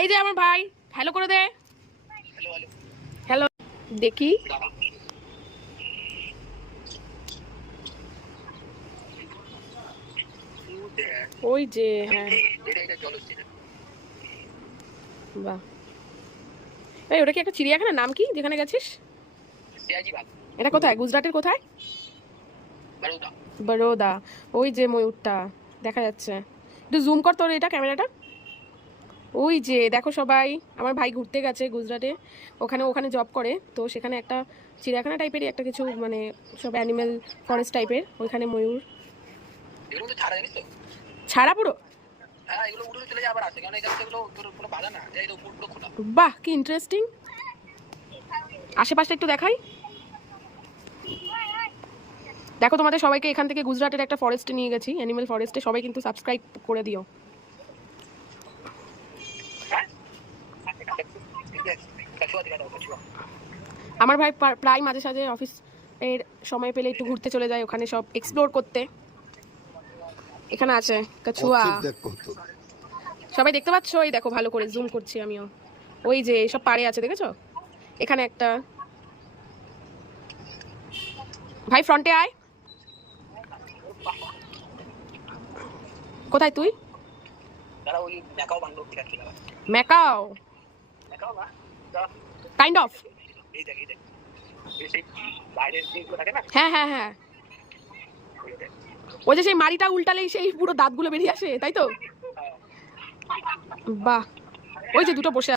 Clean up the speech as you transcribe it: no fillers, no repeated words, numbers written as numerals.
এই যে আমার ভাই, হ্যালো করে দে। হ্যালো, দেখি। ওই যে, হ্যাঁ, বাহ। এই ওটা কি একটা চিড়িয়াখানা? নাম কি যেখানে গেছিস? এটা কোথায়? গুজরাটের কোথায়? বরোদা। ওই যে ময়ূরটা দেখা যাচ্ছে। একটু জুম কর তোর এটা ক্যামেরাটা। ওই যে দেখো সবাই, আমার ভাই ঘুরতে গেছে গুজরাটে। ওখানে ওখানে জব করে, তো সেখানে একটা চিড়িয়াখানা টাইপেরই একটা কিছু, মানে সব অ্যানিমেল ফরেস্ট টাইপের, ওইখানে ময়ূর ছাড়া পুরো। বাহ, কি ইন্টারেস্টিং। আশেপাশে একটু দেখাই। দেখো তোমাদের সবাইকে এখান থেকে গুজরাটের একটা ফরেস্টে নিয়ে গেছি, অ্যানিমেল ফরেস্টে। সবাই কিন্তু সাবস্ক্রাইব করে দিও। আমার ভাই প্রায় মাঝে সাঝে অফিস এর সময় পেলে একটু ঘুরতে চলে যায় ওখানে, সব এক্সপ্লোর করতে। এখানে আছে কাছুয়া, সবাই দেখতে পাচ্ছ? এই দেখো, ভালো করে জুম করছি আমিও। ওই যে সব পাড়ে আছে, দেখেছো? এখানে একটা। ভাই ফ্রন্টে আয়। কোথায় তুই? Macau kind of. হ্যাঁ হ্যাঁ হ্যাঁ, ওই যে সেই মাড়িটা উল্টালেই সেই পুরো দাঁতগুলো বেরিয়ে আসে, তাই তো? বাহ, ওই যে দুটো বসে